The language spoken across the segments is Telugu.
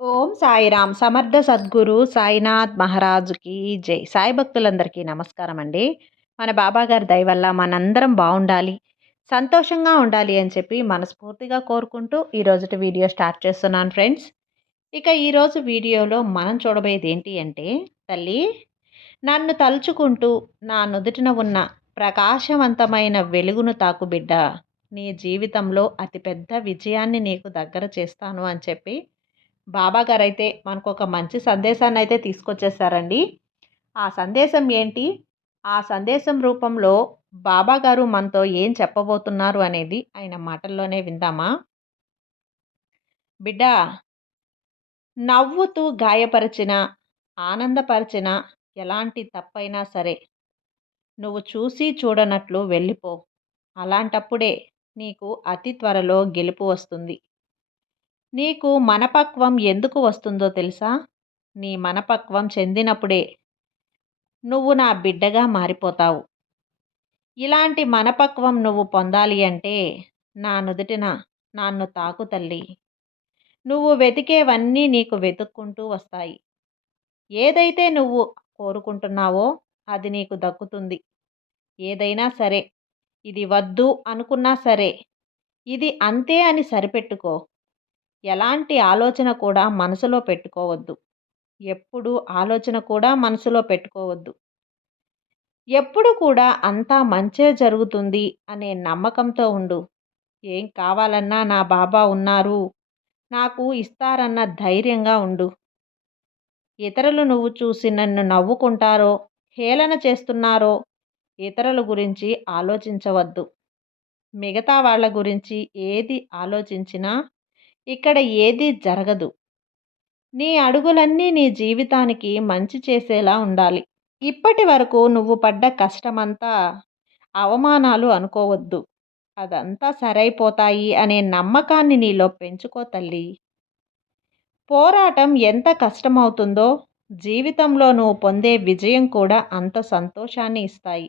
ఓం సాయిరామ్. సమర్థ సద్గురు సాయినాథ్ మహారాజుకి జై. సాయి భక్తులందరికీ నమస్కారం అండి. మన బాబా గారి దయ వల్ల మనందరం బాగుండాలి సంతోషంగా ఉండాలి అని చెప్పి మనస్ఫూర్తిగా కోరుకుంటూ ఈరోజుటి వీడియో స్టార్ట్ చేస్తున్నాను ఫ్రెండ్స్. ఇక ఈరోజు వీడియోలో మనం చూడబోయేది ఏంటి అంటే తల్లి నన్ను తలుచుకుంటూ నా నుదుటిన ఉన్న ప్రకాశవంతమైన వెలుగును తాకు బిడ్డ. నీ జీవితంలో అతిపెద్ద విజయాన్ని నీకు దగ్గర చేస్తాను అని చెప్పి బాబా గారు అయితే మనకు ఒక మంచి సందేశాన్ని అయితే తీసుకొచ్చేసారండి. ఆ సందేశం ఏంటి? ఆ సందేశం రూపంలో బాబా గారు మనతో ఏం చెప్పబోతున్నారు అనేది ఆయన మాటల్లోనే విందామా? బిడ్డ నవ్వుతూ గాయపరిచిన ఆనందపరిచిన ఎలాంటి తప్పైనా సరే నువ్వు చూసి చూడనట్లు వెళ్ళిపో. అలాంటప్పుడే నీకు అతి త్వరలో గెలుపు వస్తుంది. నీకు మనపక్వం ఎందుకు వస్తుందో తెలుసా? నీ మనపక్వం చెందినప్పుడే నువ్వు నా బిడ్డగా మారిపోతావు. ఇలాంటి మనపక్వం నువ్వు పొందాలి అంటే నా నుదుటిన నన్ను తాకు తల్లి. నువ్వు వెతికేవన్నీ నీకు వెతుక్కుంటూ వస్తాయి. ఏదైతే నువ్వు కోరుకుంటున్నావో అది నీకు దక్కుతుంది. ఏదైనా సరే ఇది వద్దు అనుకున్నా సరే ఇది అంతే అని సరిపెట్టుకో. ఎలాంటి ఆలోచన కూడా మనసులో పెట్టుకోవద్దు. ఎప్పుడు ఆలోచన కూడా మనసులో పెట్టుకోవద్దు. ఎప్పుడు కూడా అంతా మంచే జరుగుతుంది అనే నమ్మకంతో ఉండు. ఏం కావాలన్నా నా బాబా ఉన్నారు. నాకు ఇస్తారన్న ధైర్యంగా ఉండు. ఇతరులు నువ్వు చూసి నన్ను నవ్వుకుంటారో హేళన చేస్తున్నారో ఇతరుల గురించి ఆలోచించవద్దు. మిగతా వాళ్ళ గురించి ఏది ఆలోచించినా ఇక్కడ ఏదీ జరగదు. నీ అడుగులన్నీ నీ జీవితానికి మంచి చేసేలా ఉండాలి. ఇప్పటి వరకు నువ్వు పడ్డ కష్టమంతా అవమానాలు అనుకోవద్దు. అదంతా సరైపోతాయి అనే నమ్మకాన్ని నీలో పెంచుకో తల్లి. పోరాటం ఎంత కష్టమవుతుందో జీవితంలో నువ్వు పొందే విజయం కూడా అంత సంతోషాన్ని ఇస్తాయి.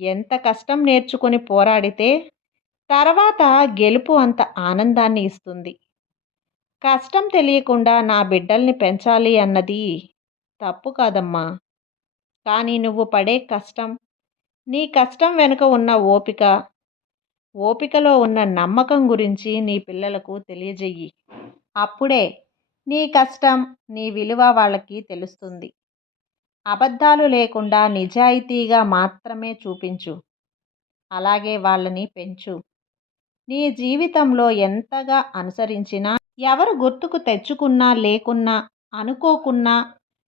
ఎంత కష్టం నేర్చుకుని పోరాడితే తర్వాత గెలుపు అంత ఆనందాన్ని ఇస్తుంది. కష్టం తెలియకుండా నా బిడ్డల్ని పెంచాలి అన్నది తప్పు కాదమ్మా. కానీ నువ్వు పడే కష్టం నీ కష్టం వెనుక ఉన్న ఓపిక ఓపికలో ఉన్న నమ్మకం గురించి నీ పిల్లలకు తెలియజెయ్యి అప్పుడే నీ కష్టం నీ విలువ వాళ్ళకి తెలుస్తుంది. అబద్ధాలు లేకుండా నిజాయితీగా మాత్రమే చూపించు. అలాగే వాళ్ళని పెంచు. నీ జీవితంలో ఎంతగా అనుసరించినా ఎవరు గుర్తుకు తెచ్చుకున్నా లేకున్నా అనుకోకున్నా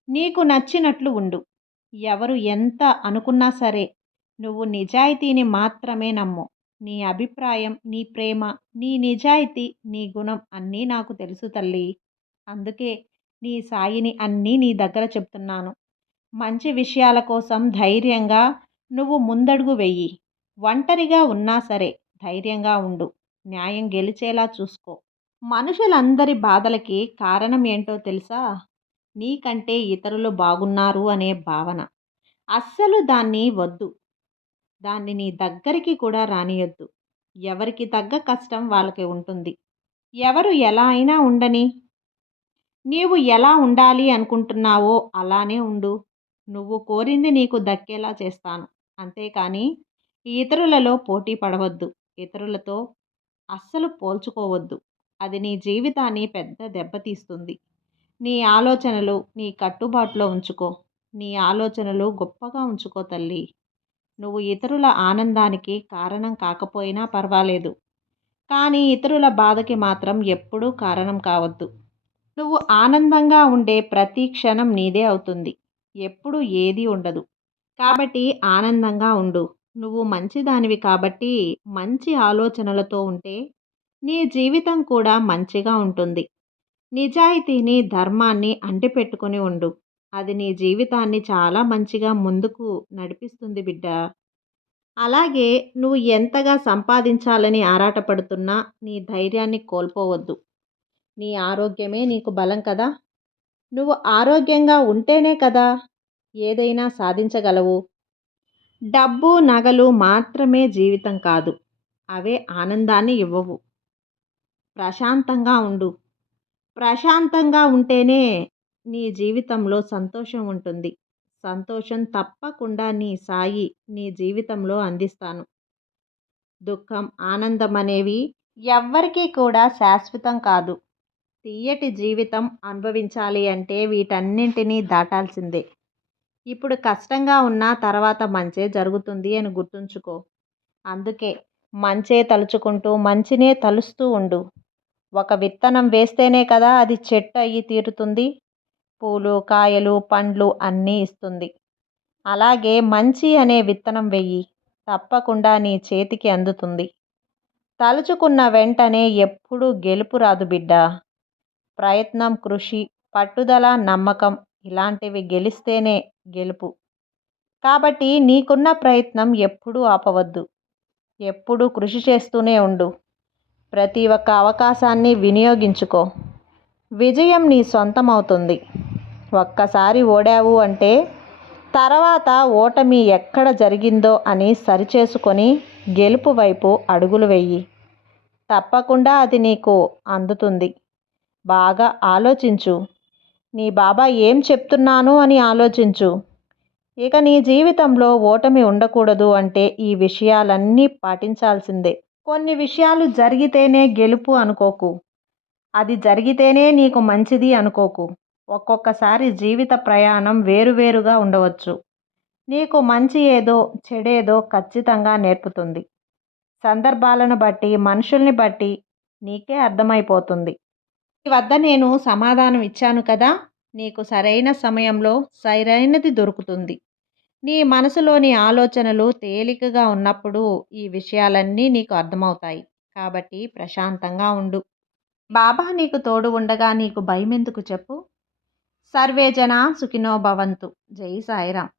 నీకు నచ్చినట్లు ఉండు. ఎవరు ఎంత అనుకున్నా సరే నువ్వు నిజాయితీని మాత్రమే నమ్ము. నీ అభిప్రాయం నీ ప్రేమ నీ నిజాయితీ నీ గుణం అన్నీ నాకు తెలుసు తల్లి. అందుకే నీ సాయిని అన్నీ నీ దగ్గర చెప్తున్నాను. మంచి విషయాల కోసం ధైర్యంగా నువ్వు ముందడుగు వెయ్యి ఒంటరిగా ఉన్నా సరే ధైర్యంగా ఉండు. న్యాయం గెలిచేలా చూసుకో. మనుషులందరి బాధలకి కారణం ఏంటో తెలుసా? నీకంటే ఇతరులు బాగున్నారు అనే భావన. అస్సలు దాన్ని వద్దు. దాన్ని నీ దగ్గరికి కూడా రానియొద్దు. ఎవరికి తగ్గ కష్టం వాళ్ళకి ఉంటుంది. ఎవరు ఎలా అయినా ఉండని. నీవు ఎలా ఉండాలి అనుకుంటున్నావో అలానే ఉండు. నువ్వు కోరింది నీకు దక్కేలా చేస్తాను. అంతేకాని ఇతరులలో పోటీ పడవద్దు. ఇతరులతో అస్సలు పోల్చుకోవద్దు. అది నీ జీవితాన్ని పెద్ద దెబ్బతీస్తుంది నీ ఆలోచనలు నీ కట్టుబాటులో ఉంచుకో. నీ ఆలోచనలు గొప్పగా ఉంచుకో తల్లి. నువ్వు ఇతరుల ఆనందానికి కారణం కాకపోయినా పర్వాలేదు. కానీ ఇతరుల బాధకి మాత్రం ఎప్పుడూ కారణం కావద్దు. నువ్వు ఆనందంగా ఉండే ప్రతి క్షణం నీదే అవుతుంది. ఎప్పుడు ఏది ఉండదు. కాబట్టి ఆనందంగా ఉండు. నువ్వు మంచిదానివి కాబట్టి మంచి ఆలోచనలతో ఉంటే నీ జీవితం కూడా మంచిగా ఉంటుంది. నిజాయితీని ధర్మాన్ని అంటిపెట్టుకుని ఉండు. అది నీ జీవితాన్ని చాలా మంచిగా ముందుకు నడిపిస్తుంది బిడ్డ. అలాగే నువ్వు ఎంతగా సంపాదించాలని ఆరాటపడుతున్నా నీ ధైర్యాన్ని కోల్పోవద్దు. నీ ఆరోగ్యమే నీకు బలం కదా. నువ్వు ఆరోగ్యంగా ఉంటేనే కదా ఏదైనా సాధించగలవు. డబ్బు నగలు మాత్రమే జీవితం కాదు. అవే ఆనందాన్ని ఇవ్వవు. ప్రశాంతంగా ఉండు. ప్రశాంతంగా ఉంటేనే నీ జీవితంలో సంతోషం ఉంటుంది. సంతోషం తప్పకుండా నీ సాయి నీ జీవితంలో అందిస్తాను. దుఃఖం ఆనందం అనేవి ఎవ్వరికీ కూడా శాశ్వతం కాదు. తీయటి జీవితం అనుభవించాలి అంటే వీటన్నింటినీ దాటాల్సిందే. ఇప్పుడు కష్టంగా ఉన్న తర్వాత మంచే జరుగుతుంది అని గుర్తుంచుకో. అందుకే మంచే తలుచుకుంటూ మంచినే తలుస్తూ ఉండు. ఒక విత్తనం వేస్తేనే కదా అది చెట్టు అయ్యి తీరుతుంది. పూలు కాయలు పండ్లు అన్నీ ఇస్తుంది. అలాగే మంచి అనే విత్తనం వెయ్యి. తప్పకుండా నీ చేతికి అందుతుంది. తలుచుకున్న వెంటనే ఎప్పుడూ గెలుపు రాదు బిడ్డ. ప్రయత్నం కృషి పట్టుదల నమ్మకం ఇలాంటివి గెలిస్తేనే గెలుపు. కాబట్టి నీకున్న ప్రయత్నం ఎప్పుడూ ఆపవద్దు. ఎప్పుడూ కృషి చేస్తూనే ఉండు. ప్రతి ఒక్క అవకాశాన్ని వినియోగించుకో. విజయం నీ సొంతం అవుతుంది ఒక్కసారి ఓడావు అంటే తర్వాత ఓటమి ఎక్కడ జరిగిందో అని సరిచేసుకొని గెలుపు వైపు అడుగులు వెయ్యి తప్పకుండా అది నీకు అందుతుంది. బాగా ఆలోచించు. నీ బాబా ఏం చెప్తున్నాను అని ఆలోచించు. ఇక నీ జీవితంలో ఓటమి ఉండకూడదు అంటే ఈ విషయాలన్నీ పాటించాల్సిందే. కొన్ని విషయాలు జరిగితేనే గెలుపు అనుకోకు. అది జరిగితేనే నీకు మంచిది అనుకోకు. ఒక్కొక్కసారి జీవిత ప్రయాణం వేరువేరుగా ఉండవచ్చు. నీకు మంచి ఏదో చెడేదో ఖచ్చితంగా నేర్పుతుంది. సందర్భాలను బట్టి మనుషుల్ని బట్టి నీకే అర్థమైపోతుంది. వద్ద నేను సమాధానం ఇచ్చాను కదా! నీకు సరైన సమయంలో సరైనది దొరుకుతుంది. నీ మనసులోని ఆలోచనలు తేలికగా ఉన్నప్పుడు ఈ విషయాలన్నీ నీకు అర్థమవుతాయి. కాబట్టి ప్రశాంతంగా ఉండు. బాబా నీకు తోడు ఉండగా నీకు భయం ఎందుకు చెప్పు? సర్వే జన సుఖినో భవంతు. జై సాయిరామ్